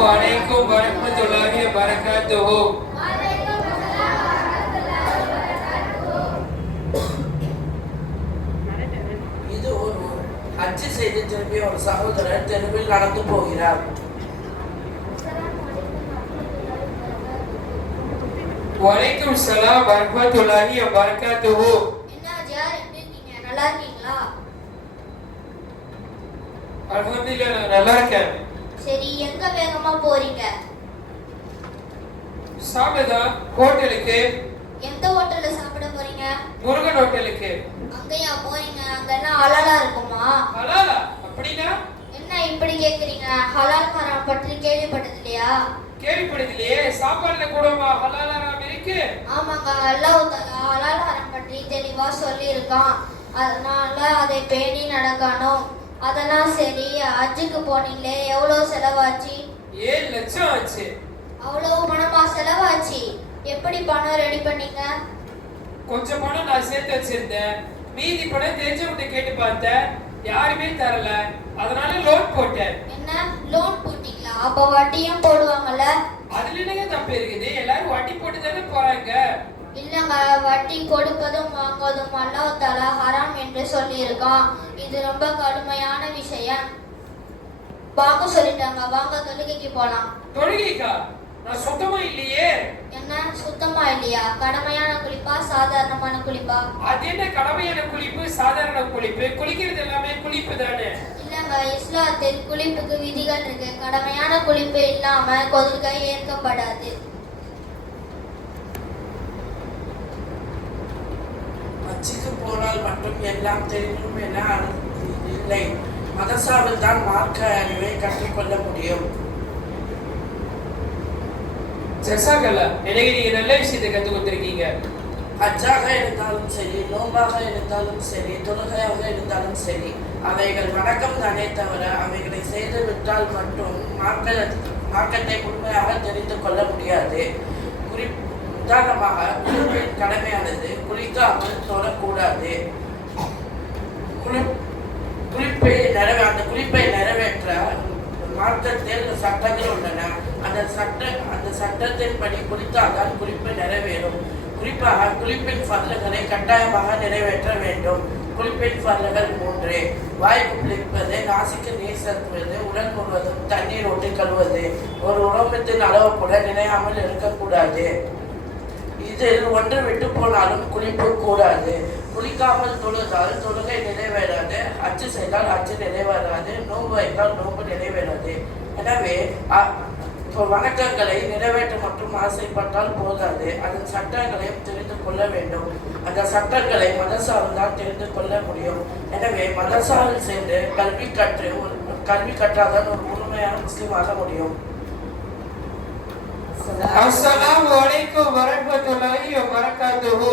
Waalaikum warahmatullahi wabarakatuh. இது ஒரு ஹஜ் செய்து திரும்பிய ஒரு சகோதரர் தெருவில் நடந்து போகிறார். Waalaikum salam warahmatullahi wabarakatuh. என்ன ஜியார் எப்படி இருக்கீங்க? நல்லா இருக்கீங்களா? Alhamdulillah நான் நல்லா இருக்கேன். சரி, எங்க வேகமா போறீங்க? சாப்பிடுதா ஹோட்டலுக்கு, எந்த ஹோட்டல்ல சாப்பிட போறீங்க? முருகன் ஹோட்டலுக்கு. அங்கயா போறீங்க? அங்கெல்லாம் ஹலாலா இருக்குமா? ஹலாலா அப்படின்னா? என்ன இப்படி கேக்குறீங்க? ஹலால் ஹராம் பற்றி கேள்விப்பட்டது இல்லையா? கேள்விப்பட்டதில்லையே. சாப்பாடுல கூடவா ஹலால் ஹராம் இருக்கு? ஆமாங்க, அல்லாஹ் தஆலா ஹலால் ஹராம் பற்றி தெளிவா சொல்லியிருக்கான். அதனால அதை பேணி நடக்கணும். அதெல்லாம் சரி, ஹஜ்ஜுக்கு போனீங்களே, எவ்வளவு செலவாச்சு? 7 லட்சம் ஆச்சு. அவ்வளவு பணமா செலவாச்சு? எப்படி பணம் ரெடி பண்ணீங்க? கொஞ்சம் பணம் நான் சேர்த்து வச்சிருந்தேன். மீதி பணம் தெரிஞ்சவங்க கேட்டு பார்த்தேன், யாருமே தரல. அதனால லோன் போட்டேன். என்ன லோன் போட்டீங்களா? அப்ப வட்டியும் போடுவாங்கல்ல? அதுல என்னங்க தப்பு இருக்குது? எல்லாரும் வட்டி போட்டு தானே போறாங்க. இல்லங்க, வட்டி கொடுப்பதும் வாங்குவதும் அல்லாஹ் தஆலா ஹராம் என்று சொல்லியிருக்கான். இது ரொம்ப கடுமையான விஷயம். வாங்க சொல்லிட்டாங்க, வாங்க தொழுகைக்கு போலாம். தொழுகைக்கா? நான் சுத்தமா இல்லையே. என்ன சுத்தமா இல்லையா? கடமையான குளிப்பா சாதாரணமான குளிப்பா? அது என்ன கடமையான குளிப்பு சாதாரண குளிப்பு? குளிக்கிறது எல்லாமே குளிப்பு தானே. இல்லங்க, இஸ்லாத்தில் குளிப்புக்கு விதிகள் இருக்கு. கடமையான குளிப்பு இல்லாம தொழுகை ஏற்கப்படாது. ஹஜ்ஜுக்கு போனால் மட்டும் எல்லாம் தெரியும் என இல்லை. மதரசாவில் தான் மார்க்க அறிவை கற்றுக்கொள்ள முடியும். ஜஸாக்கல்லா, எனக்கு நீங்க நல்ல விஷயத்தை கத்து கொடுத்துருக்கீங்க. ஹஜ்ஜாக இருந்தாலும் சரி, நோம்பாக இருந்தாலும் சரி, தொழுகையாக இருந்தாலும் சரி, அவைகள் வணக்கம் தானே தவிர அவைகளை செய்து விட்டால் மட்டும் மார்க்கத்தை முழுமையாக தெரிந்து கொள்ள முடியாது. உதாரணமாக குளிப்பின் கடமையானது குளிக்காமல் தொழக்கூடாது. அந்த குளிப்பை நிறைவேற்ற மார்க்கத்தில் சட்டங்கள் உள்ளன. அந்த சட்டத்தின்படி குளித்தால்தான் குளிப்பு நிறைவேறும். குறிப்பாக குளிப்பின் ஃபர்லுகளை கட்டாயமாக நிறைவேற்ற வேண்டும். குளிப்பின் ஃபர்லுகள் 3: வாய் குளிப்பது, நாசிக்கு நீர் செலுத்துவது, உடல் முழுவதும் தண்ணீர் ஊற்றி கழுவது, ஒரு உடம்பத்தின் அளவு கூட நினையாமல் இருக்கக்கூடாது. இதில் ஒன்று விட்டு போனாலும் குளிப்பு கூடாது. குளிக்காமல் தொழுதால் தொழுகை நிறைவேறாது, ஹஜ்ஜு செய்தால் ஹஜ்ஜு நிறைவேறாது, நோன்பு வைத்தால் நோன்பு நிறைவேறாது. எனவே வணக்கங்களை நிறைவேற்ற மற்றும் ஆசைப்பட்டால் போதாது, அதன் சட்டங்களையும் தெரிந்து கொள்ள வேண்டும். அந்த சட்டங்களை மதரசாவில் தான் தெரிந்து கொள்ள முடியும். எனவே மதரசாவில் சேர்ந்து கல்வி கற்றாதான் ஒரு முழுமையான முஸ்லீமாக முடியும். அஸ்ஸலாமு அலைக்கும் வரஹ்மத்துல்லாஹி வபரகாத்துஹு.